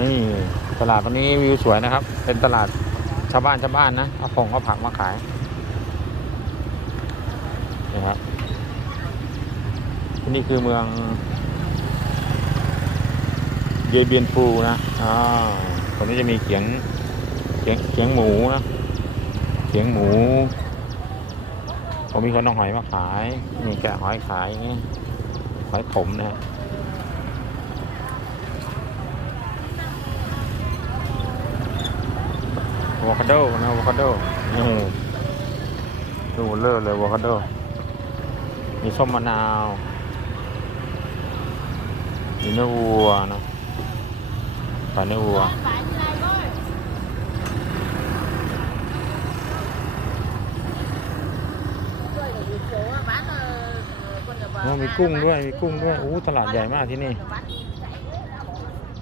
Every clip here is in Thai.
นี่ตลาดวันนี้วิวสวยนะครับ เป็นตลาดชาวบ้านชาวบ้านนะเอาของเอาผักมาขายนี่ครับที่นี่คือเมืองเยเบียนฟูนะอ่าตรงนี้จะมีเขียงเขียงเขียงหมูนะเขียงหมูผมมีคนเอาหอยมาขาย มีแกะหอยขายอย่างเงี้ยหอยขมนะ ฮะอะโวคาโดนะอะโวคาโดนี่ดูเลอะเลยอะโวคาโด มีส้มมะนาว มีเนื้อวัวนะขาเนื้อวัวมีกุ้งด้วย มีกุ้งด้วย อู้ตลาดใหญ่มากที่นี่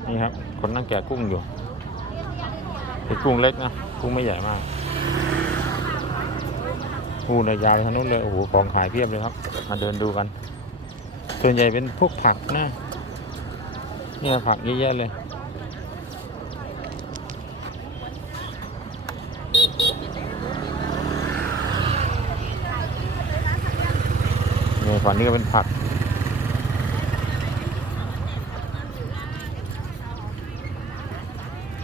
นี่ครับ คนนั่งแกะกุ้งอยู่เป็นกุ้งเล็กนะ กุ้งไม่ใหญ่มากอู้เลยาวทางนู้นเลยโอ้โหของขายเพียบเลยครับ มาเดินดูกัน ส่วนใหญ่เป็นพวกผักนะเนี่ยผักเยอะแยะเลยเนี่ยฝั่งนี้ก็เป็นผัก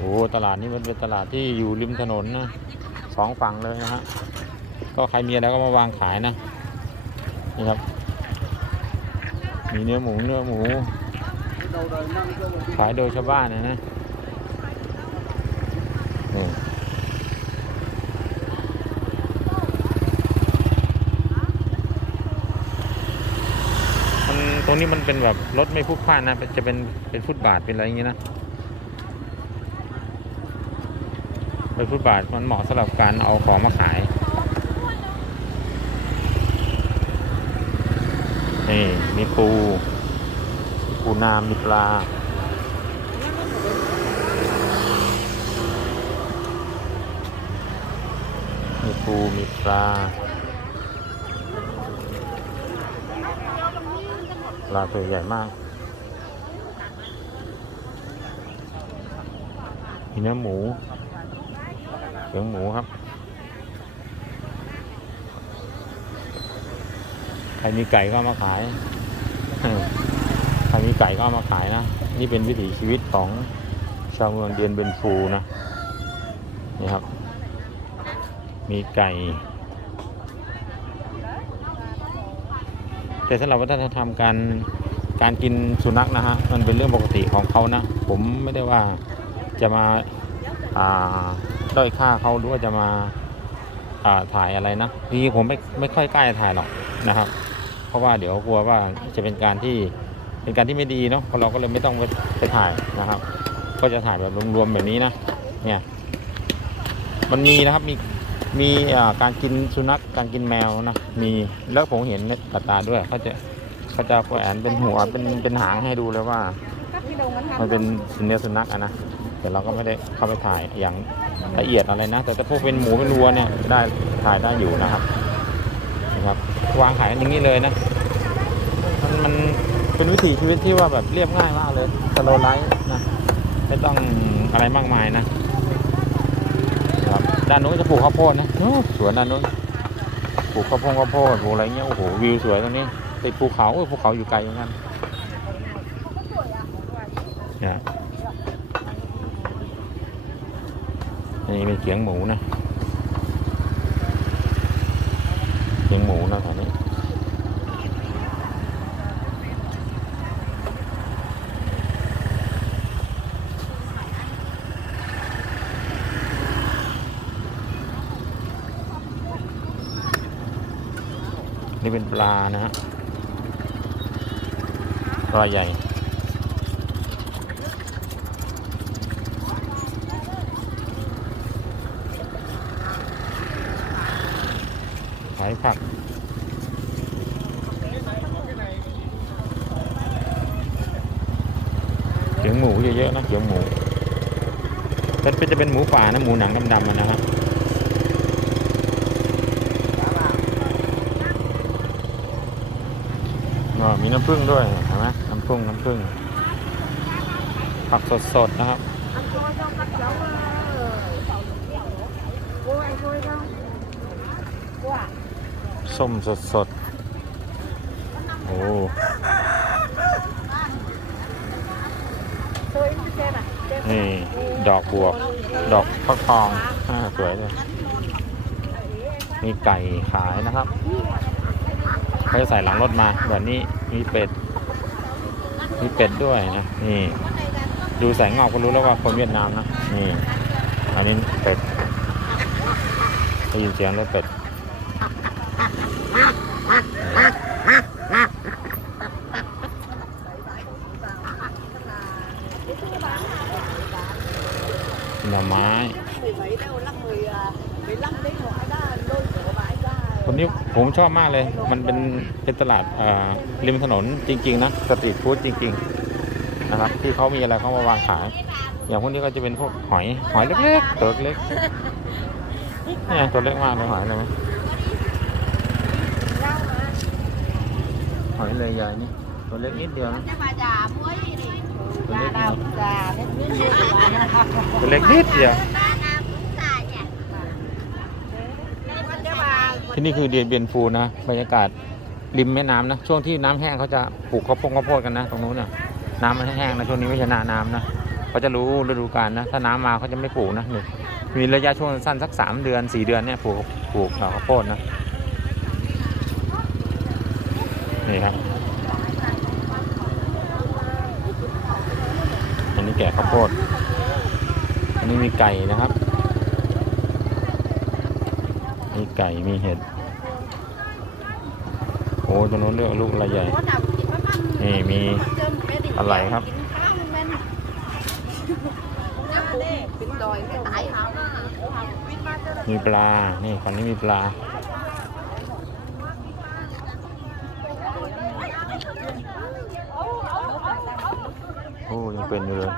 อ้ตลาดนี้มันเป็นตลาดที่อยู่ริมถนนนะสองฝั่งเลยนะฮะก็ใครมีอะไรก็มาวางขายนะนี่ครับมีเนื้อหมูเนื้อหมู ขายโดยชาวบ้านนะนะมันตรงนี้มันเป็นแบบรถไม่พลุกพล่านนะจะเป็นเป็นฟุตบาทเป็นอะไรอย่างงี้นะ เป็ นฟุตบาทมันเหมาะสำหรับการเอาของมาขายนี่มีปูปูนามีปลามีปูมีปลาปลาตัวใหญ่มาก มีเนื้อหมู เสียงหมูครับ ใครมีไก่ก็มาขาย ใครมีไก่ก็มาขายนะ นี่เป็นวิถีชีวิตของชาวเมืองเดียนเบนฟูนะ นี่ครับ มีไก่ แต่สำหรับวัฒนธรรมการการกินสุนัขนะฮะ มันเป็นเรื่องปกติของเขานะ ผมไม่ได้ว่าจะมา อ่า ด้อยค่าเขาหรือว่าจะมาอ่าถ่ายอะไรนะจริงๆผมไม่ไม่ค่อยกล้าจะถ่ายหรอกนะครับ เพราะว่าเดี๋ยวกลัวว่าจะเป็นการที่เป็นการที่ไม่ดีเนาะเราก็เลยไม่ต้องไปไปถ่ายนะครับ ก็จะถ่ายแบบรวมๆแบบนี้นะเนี่ยมันมีนะครับมีมีอ่าการกินสุนัขการกินแมวนะมีแล้วผมเห็นเม็ดตาตาด้วยเขาจะเขาจะแขวนเป็นหัวเป็นเป็นหางให้ดูเลยว่า มันเป็นเนื้อสุนัขอะนะแต่เราก็ไม่ได้เข้าไปถ่ายอย่าง ละเอียดอะไรนะ แต่ถ้าพวกเป็นหมูเป็นวัวเนี่ยได้ถ่ายได้อยู่นะครับนะครับ วางขายกันอย่างนี้เลยนะ มันมันเป็นวิถีชีวิตที่ว่าแบบเรียบง่ายมากเลยสโลไลฟ์นะไม่ต้องอะไรมากมายนะครับด้านนู้นจะปลูกข้าวโพดนะโอ้สวนด้านนู้นปลูกข้าวโพดข้าวโพดปลูกอะไรเงี้ยโอ้โหวิวสวยตรงนี้ติดภูเขาโอ้ยภูเขาอยู่ไกลอย่างนั้นเนี่ย อันนี้เป็นเขียงหมูนะเขียงหมูนะแถวนี้นี่เป็นปลานะฮะปลาใหญ่ ขายผักเขียงหมูเยอะๆนะเขียงหมูเป็นเป็นจะเป็นหมูป่านะหมูหนังดำๆอะนะครับอ๋อมีน้ำผึ้งด้วยเห็นไหมน้ำผึ้งน้ำผึ้งผักสดๆนะครับ ส้มสดสดโอ้นี่ ดอกบวบดอกฟักทองอสวยเลยมีไก่ขายนะครับเขาจะใส่หลังรถมาแบบนี้มีเป็ด มีเป็ดด้วยนะ นี่ ดูแสงเงาก็รู้แล้วว่าคนเวียดนามนะ นี่ อันนี้เป็ดได้ยินเสียงรถเป็ด หน่อไม้คนนี้ผมชอบมากเลย มันเป็นเป็นตลาดริมถนนจริง ๆ นะ สตรีทฟู้ดจริง ๆ นะครับ ที่เขามีอะไรเขามาวางขาย อย่างพวกนี้ก็จะเป็นพวกหอย หอยเล็กๆตัวเล็กเนี่ยตัวเล็กมากเลยหอยอะไรไหม หอยเลยใหญ่นี่ตัวเล็กนิดเดียวนะตัวเล็กนิดตัวเล็กนิดเดียวที่นี่คือเดียนเบียนฟูนะบรรยากาศริมแม่น้ำนะ ช่วงที่น้ำแห้งเขาจะปลูกข้าวโพดข้าวโพดกันนะ ตรงนู้นน่ะน้ำมันแห้งนะช่วงนี้ไม่ใช่หนาน้ำนะเขาจะรู้ฤดูกาลนะ ถ้าน้ำมาเขาจะไม่ปลูกนะนี่มีระยะช่วงสั้นสักสามเดือนสี่เดือนเนี่ยปลูกปลูกข้าวโพดนะ นี่ครับอันนี้แกะข้าวโพด อันนี้มีไก่นะครับ มีไก่มีเห็ด โอ้ตรงนู้นเลือกลูกอะไรใหญ่ นี่มีอะไรครับมีปลา นี่ฝั่งนี้มีปลา โอ้ ยัง เป็นอยู่เลย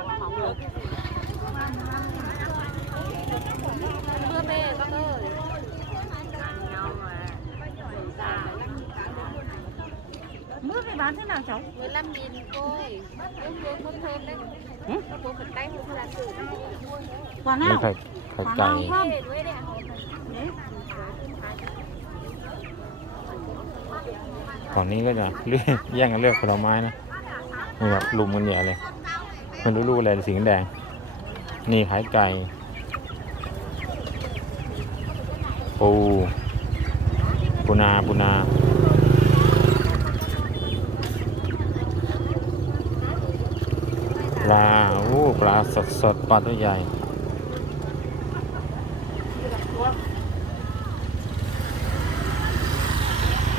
Nước thì bán thế nào cháu? 15 nghìn thôi Nước nước không thơm đấy Ừ? Nó có phần cay không là thử Quả นี่ nào? ไข่ไข่ไก่ Không. Để đuôi đấy ạ Đấy. ฝั่งนี้ก็จะเลือกแย่งกันเลือกผลไม้นะนี่แบบลุมกันใหญ่เลย ไม่รู้ลูกอะไรสีแดง นี่ขายไก่ ปู ปูนา ปูนา ปลาโอ้ปลาสดสดปลาตัวใหญ่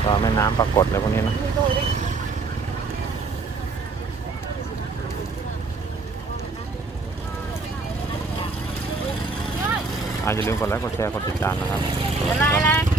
ปลาแม่น้ำปรากฏเลยพวกนี้นะ อย่าลืมกดไลค์กดแชร์กดติดตามนะครับ